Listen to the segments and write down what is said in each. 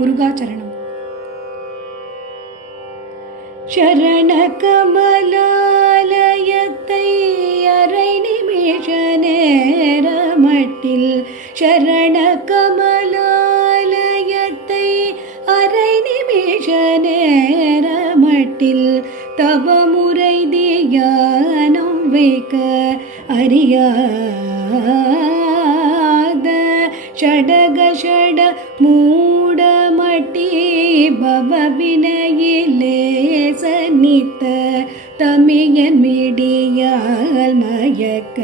முருகாச்சரணம். சரண கமலாலயத்தை அரை நிமிஷ நேரமட்டில், சரண கமலாலயத்தை அரை நிமிஷ நேரமட்டில் தவமுறை தியானம் வைக்க அறியாத ஷடக ஷட மூடமட்டி பவவினையிலே சன்னித்த தமியன் மிடியால் மயக்க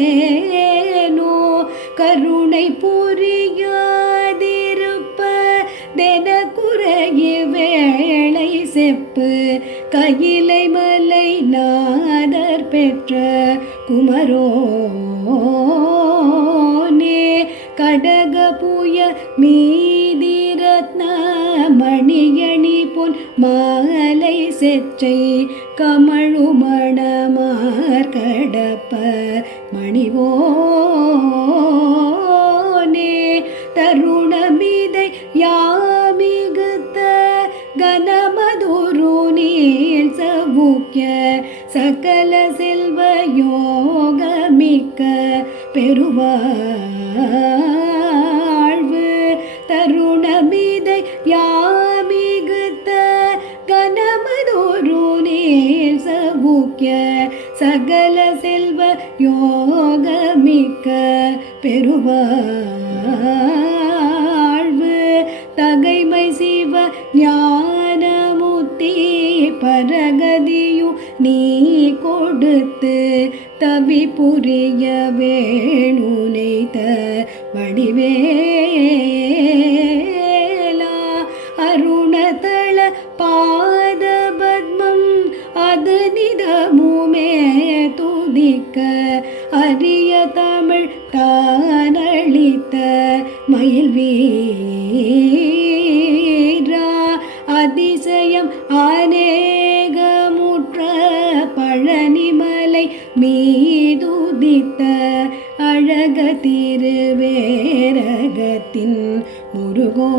முருவேனோ கருணை புரியாதிருப்ப தென குறைய வேளை செப்பு கையிலை மலை நாதர் பெற்ற குமரோனே கடக புய மீதி ரத்ன மணியணி பொன் மாலை செச்சை கமழுமணமார் கடப்ப மணிவோனே தருணமிதை யாமிகுத்த கனமதுரு நீள் சவுக்கிய சகல செல்வ யோகமிக்க பெருவாழ்வு தருணமிதை யாமிகுத்த கனமதுரு நீள் சவுக்கிய சகல செல்வ யோகமிக்க பெருவாழ்வு தகைமை சிவ ஞானமுத்தி பரகதியும் நீ கொடுத்து தவி புரிய வேணுனைத்த வடிவேலா அருணதள பாத பத்மம் அது நிதமுமே துதிக்க அரிய தமிழ் தானளித்த மயில் வீரா அதிசயம் அநேகமுற்ற பழனிமலை மீதுதித்த அழக திருவேரகத்தின் முருகோ